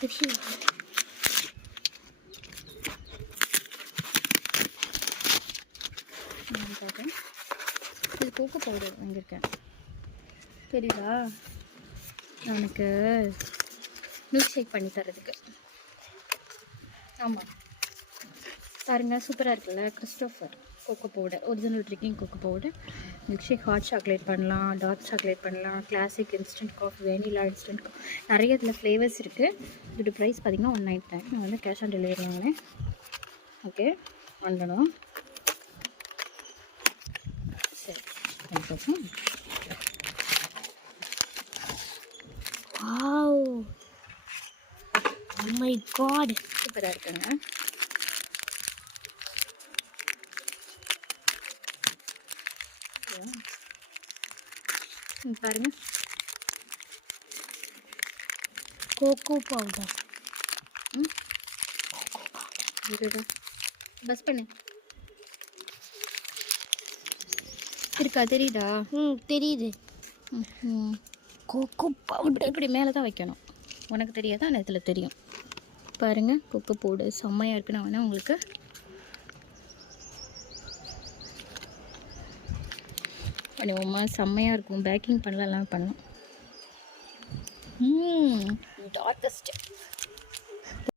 தெரியும். இது cocoa powder வாங்கியிருக்கேன், தெரியுதா? எனக்கு மில்க் ஷேக் பண்ணி தரதுக்கு. ஆமாம் பாருங்கள், சூப்பராக இருக்குல்ல. Christopher cocoa powder, original drinking cocoa powder. Milk shake hot chocolate பண்ணலாம், டார்க் சாக்லேட் பண்ணலாம், classic, instant coffee, vanilla, instant நிறைய இதில் ஃப்ளேவர்ஸ் இருக்குது. இதோட ப்ரைஸ் பார்த்திங்கன்னா 199. நான் வந்து கேஷ் ஆன் டெலிவரி வாங்கினேன். ஓகே வாங்கணும். சரி வாங்கிக்கோங்க. வாவ், ஓ மை காட், சூப்பராக இருக்குங்க. பாருங்க, கோகோ பவுடர். பஸ் பண்ணு இருக்கா, தெரியுதா? தெரியுது. கோகோ பவுடர் இப்படி மேலே தான் வைக்கணும். உனக்கு தெரியாதா? ஆனால் இதில் தெரியும். பாருங்கள், கோகோ பவுடர் செம்மையாக இருக்குன்னு நான் வேணால் உங்களுக்கு பண்ணுவோம்மா. செம்மையாக இருக்கும். பேக்கிங் பண்ணலாம், எல்லாம் பண்ணலாம். டார்க்கஸ்ட்